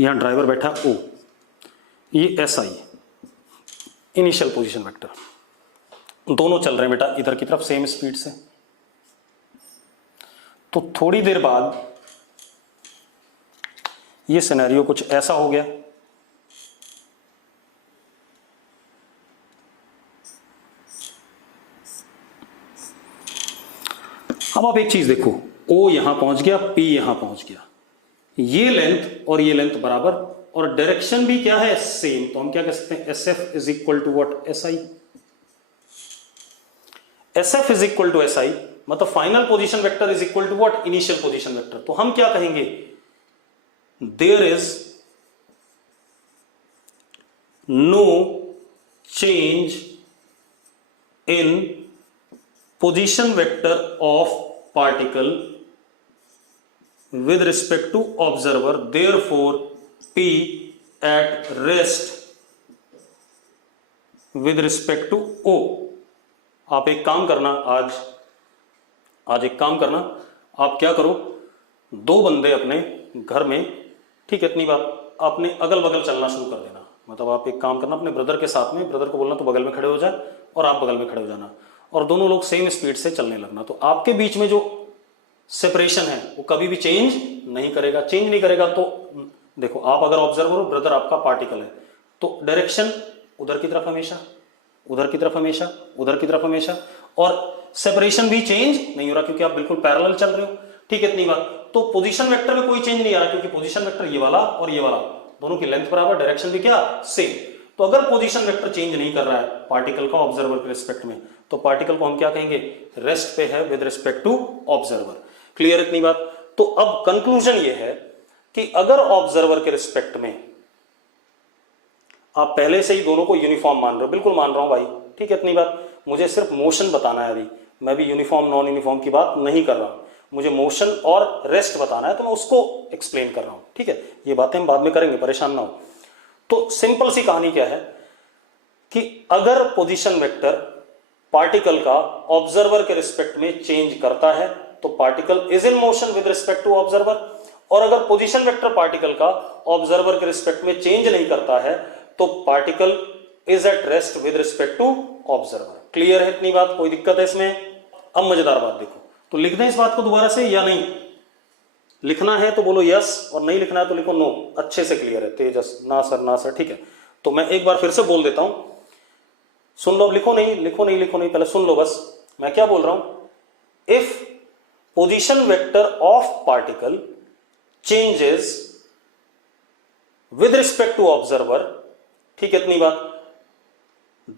यहां ड्राइवर बैठा है O, ये SI इनिशियल पोजीशन वेक्टर, दोनों चल रहे हैं बेटा इधर की तरफ सेम स्पीड से। तो थोड़ी देर बाद ये सिनेरियो कुछ ऐसा हो गया, अब आप एक चीज देखो, O यहां पहुंच गया, P यहां पहुंच गया, ये लेंथ और ये लेंथ बराबर और डायरेक्शन भी क्या है, सेम। तो हम क्या कह सकते हैं, SF is equal to what, SI। SF is equal to SI मतलब final position vector is equal to what, initial position vector. तो हम क्या कहेंगे, there is no change in position vector of particle with respect to observer, therefore P at rest with respect to O। आप एक काम करना, आज एक काम करना, आप क्या करो, दो बंदे अपने घर में, ठीक है, इतनी बात, आपने अगल बगल चलना शुरू कर देना। मतलब आप एक काम करना, अपने ब्रदर के साथ में, ब्रदर को बोलना तो बगल में खड़े हो जाए और आप बगल में खड़े हो जाना और दोनों लोग सेम स्पीड से चलने लगना। तो आपके बीच में जो सेपरेशन है वो कभी भी चेंज नहीं करेगा। चेंज नहीं करेगा तो देखो, आप अगर ऑब्जर्वर हो, ब्रदर आपका पार्टिकल है, तो डायरेक्शन उधर की तरफ हमेशा, उधर की तरफ हमेशा, उधर की तरफ हमेशा, और सेपरेशन भी चेंज नहीं हो रहा क्योंकि आप बिल्कुल पैरेलल चल रहे हो, ठीक है, इतनी बात। तो पोजीशन वेक्टर में कोई चेंज नहीं आ रहा क्योंकि पोजीशन वेक्टर ये वाला और ये वाला दोनों की लेंथ बराबर, डायरेक्शन भी क्या, सेम। तो अगर पोजीशन वेक्टर चेंज नहीं कर रहा है पार्टिकल का ऑब्जर्वर के रिस्पेक्ट में, तो पार्टिकल को हम क्या कहेंगे, रेस्ट पे है with respect to observer. Clear इतनी बात। तो अब कंक्लूजन ये है कि अगर ऑब्जर्वर के रिस्पेक्ट में आप पहले से ही दोनों को यूनिफॉर्म मान रहे हो, बिल्कुल मान रहा हूं भाई, ठीक है, इतनी बात, मुझे सिर्फ मोशन बताना है अभी, मैं भी यूनिफॉर्म नॉन यूनिफॉर्म की बात नहीं कर रहा हूं, मुझे मोशन और रेस्ट बताना है तो मैं उसको एक्सप्लेन कर रहा हूं, ठीक है, ये बातें हम बाद में करेंगे, परेशान ना हो। तो सिंपल सी कहानी क्या है कि अगर पोजीशन वेक्टर पार्टिकल का ऑब्जर्वर के रिस्पेक्ट में चेंज करता है तो particle is in motion with respect to observer, और अगर पोजीशन वेक्टर पार्टिकल का ऑब्जर्वर के रिस्पेक्ट में चेंज नहीं करता है तो particle is at rest with respect to observer. Clear है इतनी बात, कोई दिक्कत है इसमें? अब मजेदार बात देखो, तो लिख दें इस बात को दोबारा से या नहीं? लिखना है तो बोलो यस और नहीं लिखना है तो लिखो नो। अच्छे से क्लियर है तेजस? ना सर, ना सर, ठीक है। तो मैं एक बार फिर से बोल देता हूं, सुन लो। लिखो नहीं, लिखो नहीं, लिखो नहीं, पहले सुन लो बस मैं क्या बोल रहा हूं। If position vector of particle changes with respect to observer, ठीक है इतनी बात,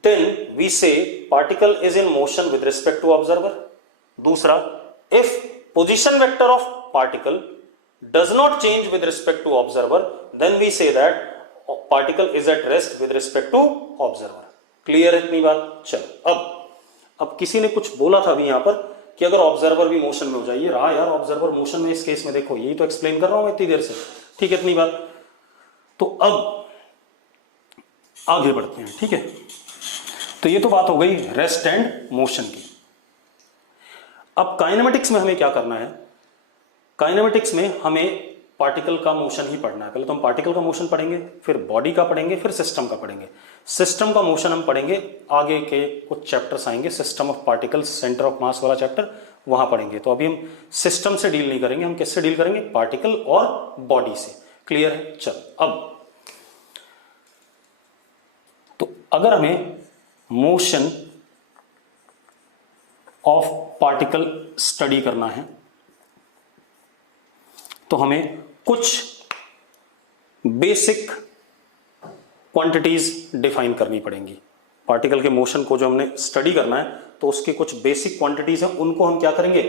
then we say particle is in motion with respect to observer. दूसरा, if position vector of particle does not change with respect to observer, then we say that particle is at rest with respect to observer। Clear है इतनी बात? चलो अब किसी ने कुछ बोला था अभी यहां पर कि अगर ऑब्जर्वर भी मोशन में हो जाए, ये रहा यार ऑब्जर्वर मोशन में, इस केस में देखो यही तो एक्सप्लेन कर रहा हूं इतनी देर से, ठीक है इतनी बात। तो अब आगे बढ़ते हैं, ठीक है। तो ये तो बात हो गई रेस्ट एंड मोशन की। अब काइनेमेटिक्स में हमें क्या करना है काइनेमेटिक्स में हमें पार्टिकल का मोशन ही पढ़ना है। पहले तो हम पार्टिकल का मोशन पढ़ेंगे, फिर बॉडी का पढ़ेंगे, फिर सिस्टम का पढ़ेंगे। सिस्टम का मोशन हम पढ़ेंगे आगे के कुछ चैप्टर्स आएंगे, system of particles, centre of mass वाला चैप्टर, वहां पढ़ेंगे। तो अभी हम सिस्टम से डील नहीं करेंगे, हम किससे डील करेंगे? पार्टिकल और बॉडी से। क्लियर है? चल, अब तो अगर हमें मोशन ऑफ पार्टिकल स्टडी करना है तो हमें कुछ बेसिक क्वांटिटीज डिफाइन करनी पड़ेंगी। पार्टिकल के मोशन को जो हमने स्टडी करना है तो उसकी कुछ बेसिक क्वांटिटीज हैं, उनको हम क्या करेंगे?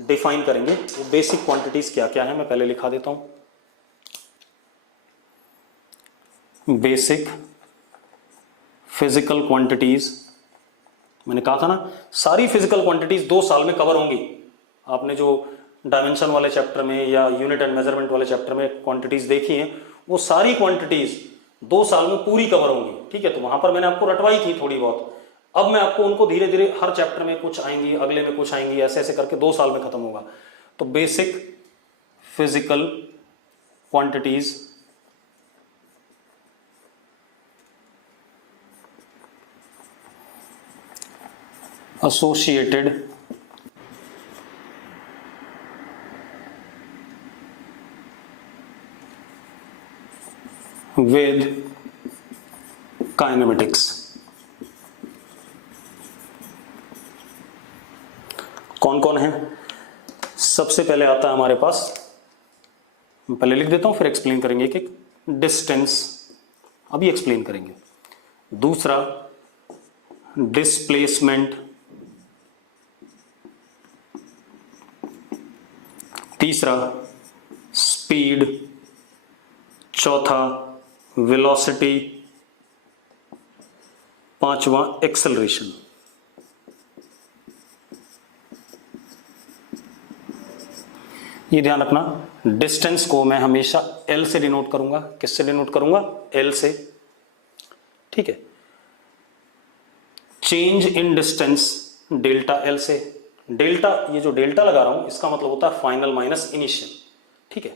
डिफाइन करेंगे। वो बेसिक क्वांटिटीज क्या क्या है मैं पहले लिखा देता हूं। बेसिक फिजिकल क्वांटिटीज, मैंने कहा था ना सारी फिजिकल क्वांटिटीज 2 साल में कवर होंगी। आपने जो डायमेंशन वाले चैप्टर में या यूनिट एंड मेजरमेंट वाले चैप्टर में क्वांटिटीज देखी हैं, वो सारी क्वांटिटीज 2 साल में पूरी कवर होंगी। ठीक है, तो वहां पर मैंने आपको रटवाई थी थोड़ी बहुत। अब मैं आपको उनको धीरे धीरे हर चैप्टर में कुछ आएंगी, अगले में कुछ आएंगी, ऐसे ऐसे करके 2 साल में खत्म होगा। तो basic physical quantities associated with kinematics। कौन कौन है? सबसे पहले आता है हमारे पास, मैं पहले लिख देता हूं फिर एक्सप्लेन करेंगे एक एक। डिस्टेंस अभी एक्सप्लेन करेंगे। दूसरा डिस्प्लेसमेंट, तीसरा स्पीड, चौथा वेलोसिटी, पांचवा एक्सेलरेशन। ये ध्यान रखना, डिस्टेंस को मैं हमेशा एल से डिनोट करूंगा। किससे डिनोट करूंगा? एल से। ठीक है, change in distance delta L से। डेल्टा, ये जो डेल्टा लगा रहा हूं इसका मतलब होता है फाइनल माइनस इनिशियल। ठीक है,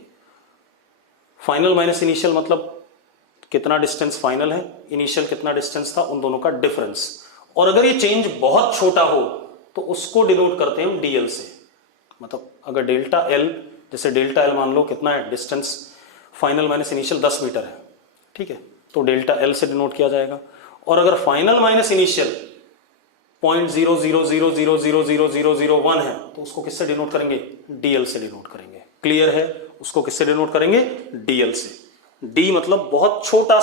फाइनल माइनस इनिशियल मतलब कितना डिस्टेंस फाइनल है, इनिशियल कितना डिस्टेंस था, उन दोनों का डिफरेंस। और अगर ये चेंज बहुत छोटा हो तो उसको डिनोट करते हैं हम डीएल से। मतलब अगर डेल्टा एल, जैसे डेल्टा एल मान लो कितना है distance, final minus initial 10 metre है। ठीक है, तो डेल्टा एल से डिनोट किया जाएगा। और अगर फाइनल माइनस इनिशियल 0.00000001 है तो उसको किससे डिनोट करेंगे? डीएल से डिनोट करेंगे। क्लियर है? उसको किससे डिनोट करेंगे? डीएल से। डी मतलब बहुत छोटा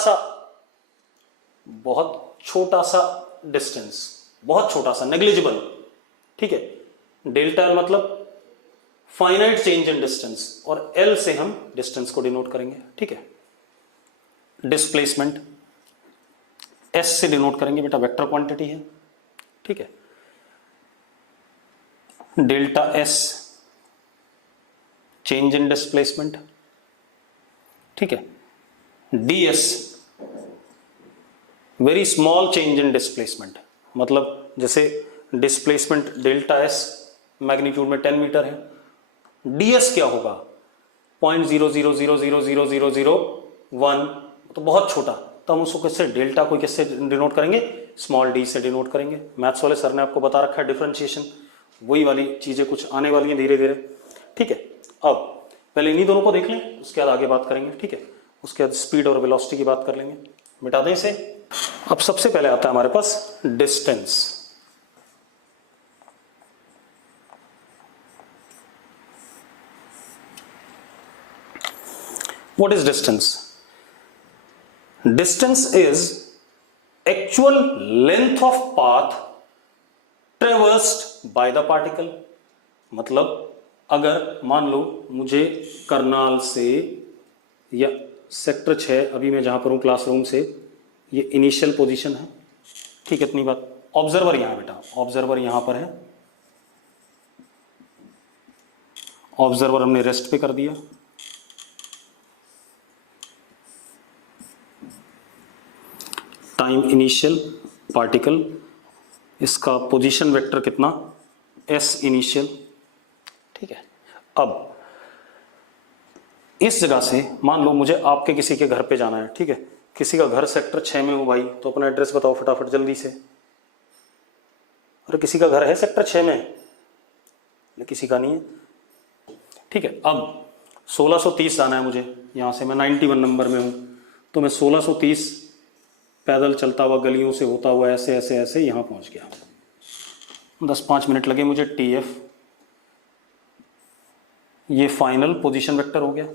सा डिस्टेंस, बहुत छोटा सा, नेग्लिजिबल। ठीक है, डेल्टा एल मतलब फाइनाइट चेंज इन डिस्टेंस, और एल से हम डिस्टेंस को डिनोट करेंगे। ठीक है, डिस्प्लेसमेंट एस से डिनोट करेंगे, बेटा वेक्टर क्वांटिटी है। ठीक है, delta S change in displacement. ठीक है, DS very small change in displacement, मतलब जैसे डिस्प्लेसमेंट डेल्टा एस मैग्नीट्यूड में 10 मीटर है, डीएस क्या होगा? 0.00000001, तो बहुत छोटा। तो हम उसको किससे, डेल्टा को किससे डिनोट करेंगे? स्मॉल डी से डिनोट करेंगे। मैथ्स वाले सर ने आपको बता रखा है डिफरेंशिएशन, वही वाली चीजें कुछ आने वाली हैं धीरे धीरे। ठीक है, अब पहले इन्हीं दोनों को देख लें, उसके बाद आगे बात करेंगे। ठीक है, उसके बाद स्पीड और वेलोसिटी की बात कर लेंगे। मिटा दें इसे। अब सबसे पहले आता है हमारे पास distance. What is distance? Distance is actual length of path traversed by the particle। मतलब अगर मान लो मुझे करनाल से या सेक्टर 6, अभी मैं जहां पर हूं क्लासरूम से, ये इनिशियल पोजीशन है। ठीक है, इतनी बात। ऑब्जर्वर यहां बेटा, ऑब्जर्वर यहां पर है, ऑब्जर्वर हमने रेस्ट पे कर दिया। टाइम इनिशियल पार्टिकल, इसका पोजीशन वेक्टर कितना? S initial. ठीक है, अब इस जगह से मान लो मुझे आपके किसी के घर पे जाना है, ठीक है, किसी का घर सेक्टर 6 में हो भाई, तो अपना एड्रेस बताओ फटाफट जल्दी से। अरे किसी का घर है सेक्टर 6 में? किसी का नहीं है, ठीक है। अब 1630 जाना है मुझे, यहाँ से मैं 91 नंबर में हूँ, तो मैं 1630 पैदल चलता हुआ गलियों से होता हुआ ऐसे ऐसे ऐसे यहाँ पहुँच गया। 10-5 मिनट लगे मुझे। TF ये फाइनल पोजीशन वेक्टर हो गया।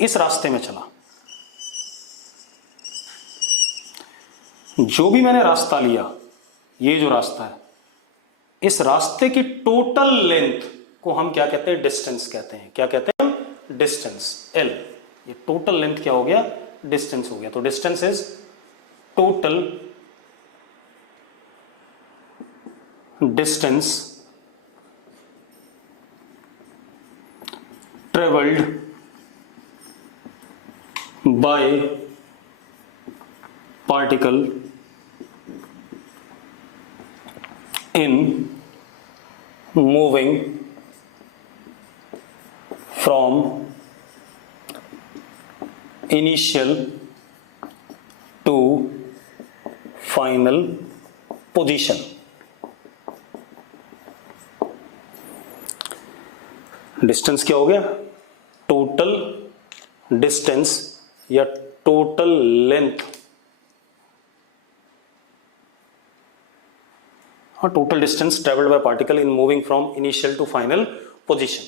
इस रास्ते में चला, जो भी मैंने रास्ता लिया, ये जो रास्ता है, इस रास्ते की टोटल लेंथ को हम क्या कहते हैं? डिस्टेंस कहते हैं। क्या कहते हैं हम? Distance, L। ये टोटल लेंथ क्या हो गया? डिस्टेंस हो गया। तो distance is total distance travelled by particle in moving from initial to final position। Distance क्या हो गया? टोटल डिस्टेंस या टोटल लेंथ, हाँ, total distance travelled by particle in moving from initial to final position.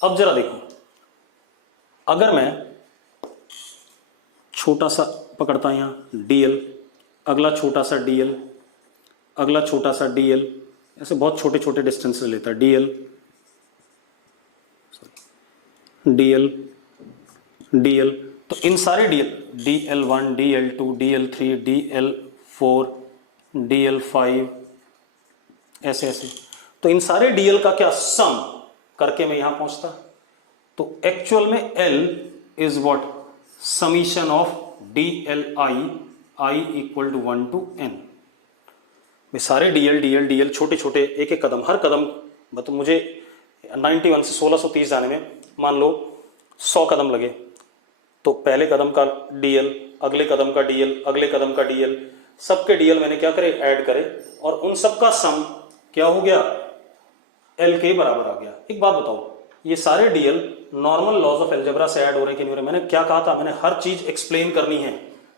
अब जरा देखो, अगर मैं छोटा सा पकड़ता हूं यहां DL, अगला छोटा सा DL, अगला छोटा सा DL, ऐसे बहुत छोटे छोटे डिस्टेंस लेता है। DL DL DL, तो इन सारे DL1 DL2 DL3 DL4 DL5 ऐसे ऐसे, तो इन सारे DL का क्या सम करके मैं यहां पहुंचता। तो एक्चुअल में L is what? Summation of DLI, I equal to 1 to N। सारे DL छोटे छोटे एक एक कदम, हर कदम मतलब मुझे 91 से 1630 जाने में मान लो 100 कदम लगे, तो पहले कदम का DL, अगले कदम का DL, अगले कदम का DL, सबके DL मैंने क्या करे? ऐड करे, और उन सबका सम क्या हो गया? L के बराबर आ गया। एक बात बताओ, ये सारे DL normal laws of algebra से ऐड हो रहे हैं कि नहीं हो रहे? मैंने क्या कहा था? मैंने हर चीज एक्सप्लेन करनी है,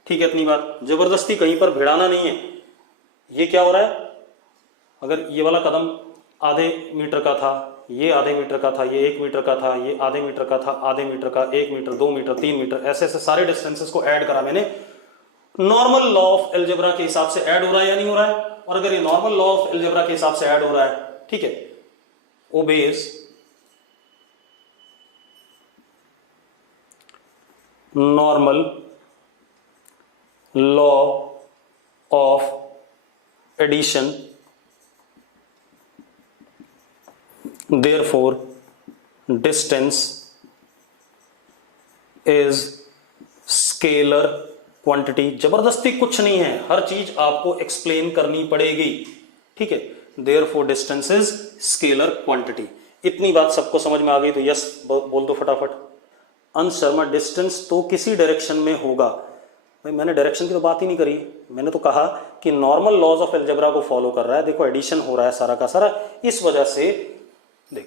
ठीक है, इतनी बात, जबरदस्ती कहीं पर भिड़ाना नहीं है। ये क्या हो रहा है? अगर ये वाला कदम आधे मीटर का था, ये आधे मीटर का था, ये 1 मीटर का था, ये आधे मीटर का था, आधे मीटर का, 1 मीटर, 2 मीटर, 3 मीटर, ऐसे ऐसे सारे डिस्टेंसेस को ऐड करा मैंने। नॉर्मल लॉ ऑफ अलजेब्रा के हिसाब से ऐड हो रहा है या नहीं हो रहा है? और अगर ये नॉर्मल लॉ ऑफ अलजेब्रा के हिसाब से ऐड हो रहा है, ठीक है, obeys normal law of addition, therefore distance is scalar quantity। जबरदस्ती कुछ नहीं है, हर चीज आपको एक्सप्लेन करनी पड़ेगी, ठीक है। therefore distance is scalar quantity। इतनी बात सबको समझ में आ गई? तो यस बोल दो फटाफट। अंश शर्मा, डिस्टेंस तो किसी डायरेक्शन में होगा। भाई मैंने डायरेक्शन की तो बात ही नहीं करी, मैंने तो कहा कि नॉर्मल लॉज ऑफ अलजेब्रा को फॉलो कर रहा है। देखो एडिशन हो रहा है सारा का सारा, इस वजह से देख,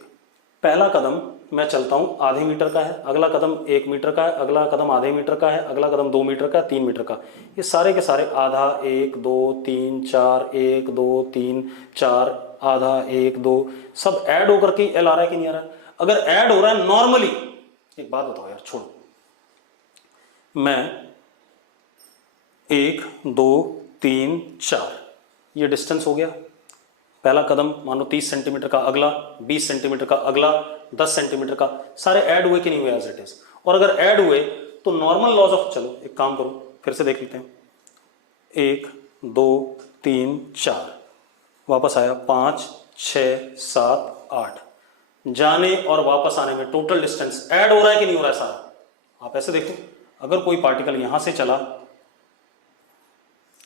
पहला कदम मैं चलता हूं आधे मीटर का है, अगला कदम 1 मीटर का है, अगला कदम आधे मीटर का है, अगला कदम 2 मीटर का, 3 मीटर का, ये सारे के सारे आधा, 1 2 3 4, 1 2 3 4, आधा 1 2, सब ऐड होकर के L आ रहा है कि नहीं आ रहा है? अगर ऐड हो रहा है नॉर्मली, एक बात बताओ यार, छोड़ो, मैं 1 2 3 4, ये डिस्टेंस हो गया। पहला कदम मानो 30 सेंटीमीटर का, अगला 20 सेंटीमीटर का, अगला 10 सेंटीमीटर का, सारे ऐड हुए कि नहीं हुए? As it is. और अगर ऐड हुए तो नॉर्मल लॉज ऑफ, चलो एक काम करो फिर से देख लेते हैं, 1 2 3 4, वापस आया 5 6 7 8, जाने और वापस आने में टोटल डिस्टेंस ऐड हो रहा है कि नहीं हो रहा है सारा? आप ऐसे देखो, अगर कोई पार्टिकल यहां से चला,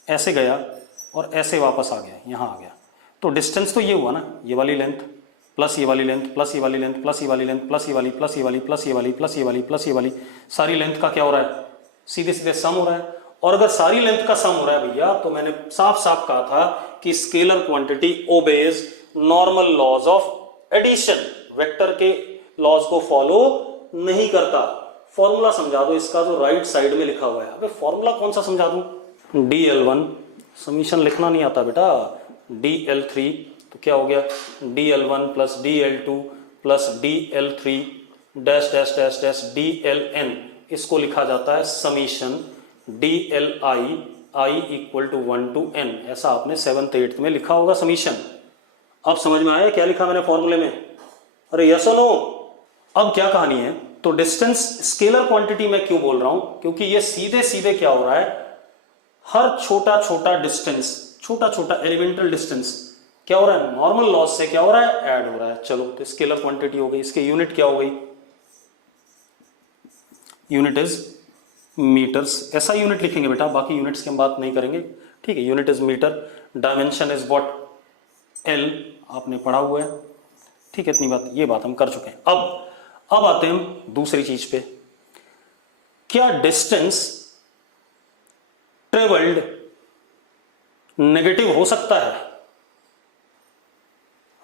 ऐसे गया और ऐसे वापस आ गया, यहां आ गया, तो डिस्टेंस तो ये हुआ ना, ये वाली लेंथ, प्लस ये वाली लेंथ प्लस ये वाली लेंथ प्लस ये वाली लेंथ प्लस ये वाली प्लस ये वाली प्लस ये वाली प्लस ये वाली प्लस ये वाली, सारी लेंथ का क्या हो रहा है, सीधे सीधे सम हो रहा है। और अगर सारी लेंथ का सम हो रहा है भैया, तो मैंने साफ साफ कहा था कि scalar quantity obeys normal laws of addition, vector के लॉज को फॉलो नहीं करता। फॉर्मूला समझा दो इसका जो राइट साइड में लिखा हुआ है। अबे फॉर्मूला कौन सा समझा दूं, dl1 समीशन लिखना नहीं आता बेटा, dl3 तो क्या हो गया, dl1 plus dl2 plus dl3 dash dash dash dash dln, इसको लिखा जाता है summation dli i equal to 1 to n। ऐसा आपने 7th 8th में लिखा होगा समीशन। अब समझ में आया क्या लिखा मैंने फॉर्मूले में, अरे यस और नो। अब क्या कहानी है, तो डिस्टेंस स्केलर क्वांटिटी में क्यों बोल रहा हूं, क्योंकि ये सीधे सीधे क्या हो रहा है, हर छोटा छोटा डिस्टेंस, छोटा छोटा एलिमेंटल डिस्टेंस क्या हो रहा है, नॉर्मल लॉस से क्या हो रहा है, ऐड हो रहा है। चलो तो स्केलर क्वांटिटी हो गई, इसके यूनिट क्या हो गई, यूनिट इज मीटर्स। ऐसा यूनिट लिखेंगे बेटा, बाकी यूनिट्स की हम बात नहीं करेंगे, ठीक है। Unit is metre, dimension is what, L, आपने पढ़ा हुआ है, ठीक है। इतनी बात, ये बात हम कर चुके हैं। अब आते हैं हम दूसरी चीज पे, क्या डिस्टेंस ट्रेवल्ड नेगेटिव हो सकता है?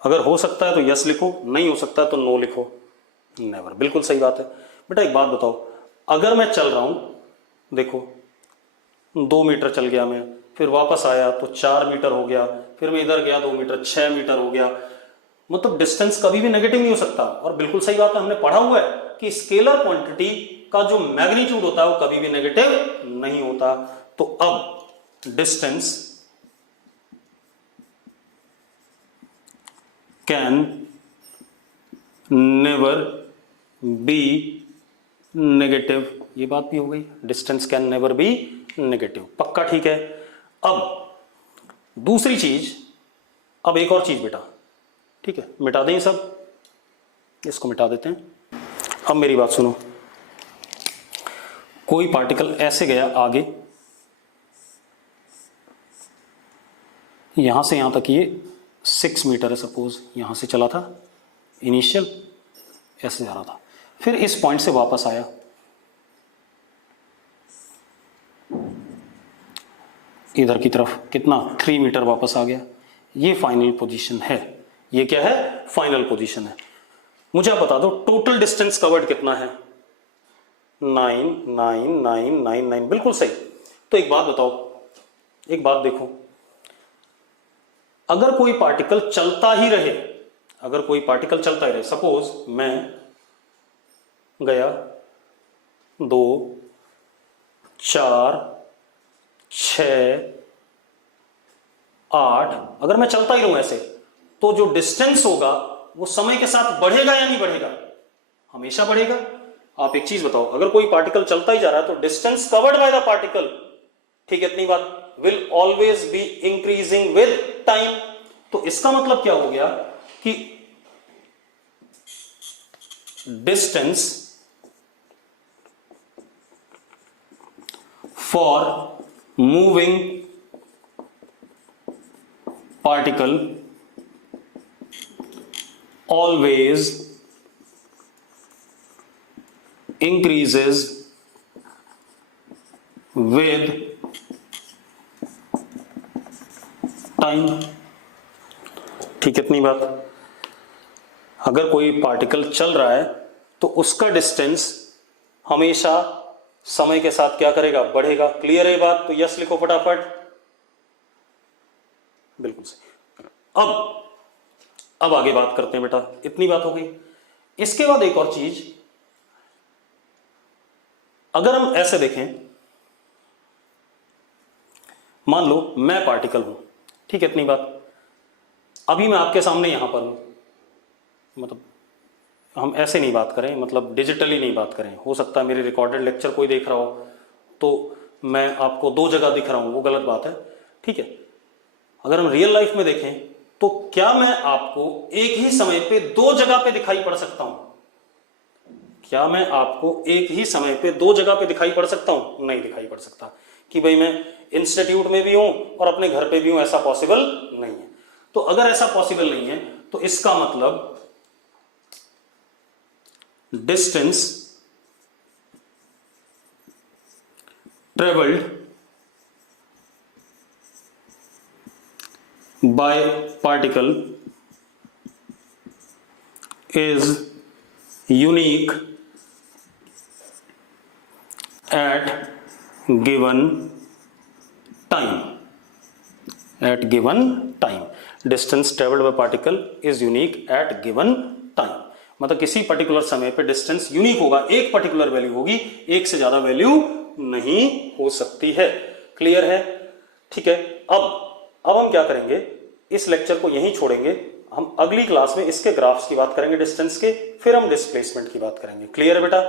अगर हो सकता है तो यस लिखो, नहीं हो सकता है तो नो लिखो, नेवर। बिल्कुल सही बात है बेटा। एक बात बताओ, अगर मैं चल रहा हूं, देखो 2 मीटर चल गया मैं, फिर वापस आया तो 4 मीटर हो गया, फिर मैं इधर गया 2 मीटर 6 मीटर हो गया, मतलब डिस्टेंस कभी भी नेगेटिव नहीं हो सकता। और बिल्कुल सही बात है, हमने पढ़ा हुआ है कि स्केलर क्वांटिटी का जो मैग्नीट्यूड होता है वो कभी भी नेगेटिव नहीं होता। तो अब distance can never be negative, ये बात भी हो गई, distance can never be negative, पक्का, ठीक है। अब दूसरी चीज, अब एक और चीज बेटा, ठीक है, मिटा दें ये सब, इसको मिटा देते हैं। अब मेरी बात सुनो, कोई पार्टिकल ऐसे गया आगे, यहां से यहां तक ये 6 मीटर है, सपोज यहां से चला था इनिशियल, ऐसे जा रहा था, फिर इस पॉइंट से वापस आया, इधर की तरफ कितना 3 मीटर वापस आ गया, ये फाइनल पोजीशन है। ये क्या है, फाइनल पोजीशन है। मुझे आप बता दो टोटल डिस्टेंस कवर्ड कितना है, 99999, बिल्कुल सही। तो एक बात बताओ, एक बात देखो, अगर कोई पार्टिकल चलता ही रहे, अगर कोई पार्टिकल चलता ही रहे, सपोज मैं गया 2 4 6 8, अगर मैं चलता ही रहूं ऐसे, तो जो डिस्टेंस होगा वो समय के साथ बढ़ेगा या नहीं बढ़ेगा, हमेशा बढ़ेगा। आप एक चीज बताओ, अगर कोई पार्टिकल चलता ही जा रहा है तो distance covered by the particle, ठीक है, इतनी बात, will always be increasing with time. तो इसका मतलब क्या हो गया कि distance for moving particle always increases with time, ठीक है, इतनी बात। अगर कोई पार्टिकल चल रहा है तो उसका डिस्टेंस हमेशा समय के साथ क्या करेगा, बढ़ेगा। क्लियर है बात, तो यस लिखो फटाफट, बिल्कुल सही। अब आगे बात करते हैं बेटा, इतनी बात हो गई। इसके बाद एक और चीज, अगर हम ऐसे देखें, मान लो मैं पार्टिकल हूं, ठीक है, इतनी बात, अभी मैं आपके सामने यहां पर हूं, मतलब हम ऐसे नहीं बात करें, मतलब डिजिटली नहीं बात करें, हो सकता है मेरे रिकॉर्डेड लेक्चर कोई देख रहा हो तो मैं आपको 2 जगह दिख रहा हूं, वो गलत बात है, ठीक है। अगर हम रियल लाइफ में देखें तो क्या मैं आपको एक ही समय पे 2 जगह पे दिखाई पड़ सकता हूं? क्या मैं आपको एक ही समय पे 2 जगह पे दिखाई पड़ सकता हूं? नहीं दिखाई पड़ सकता, कि भाई मैं इंस्टीट्यूट में भी हूं और अपने घर पे भी हूं, ऐसा पॉसिबल नहीं है। तो अगर ऐसा पॉसिबल नहीं है तो इसका मतलब distance travelled by particle is unique at given time. At given time. Distance traveled by particle is unique at given time. मतलब किसी पर्टिकुलर समय पे डिस्टेंस यूनिक होगा, एक पर्टिकुलर वैल्यू होगी, एक से ज्यादा वैल्यू नहीं हो सकती है। क्लियर है? ठीक है। अब हम क्या करेंगे, इस लेक्चर को यहीं छोड़ेंगे, हम अगली क्लास में इसके ग्राफ्स की बात करेंगे डिस्टेंस के, फिर हम डिस्प्लेसमेंट की बात करेंगे। क्लियर है बेटा?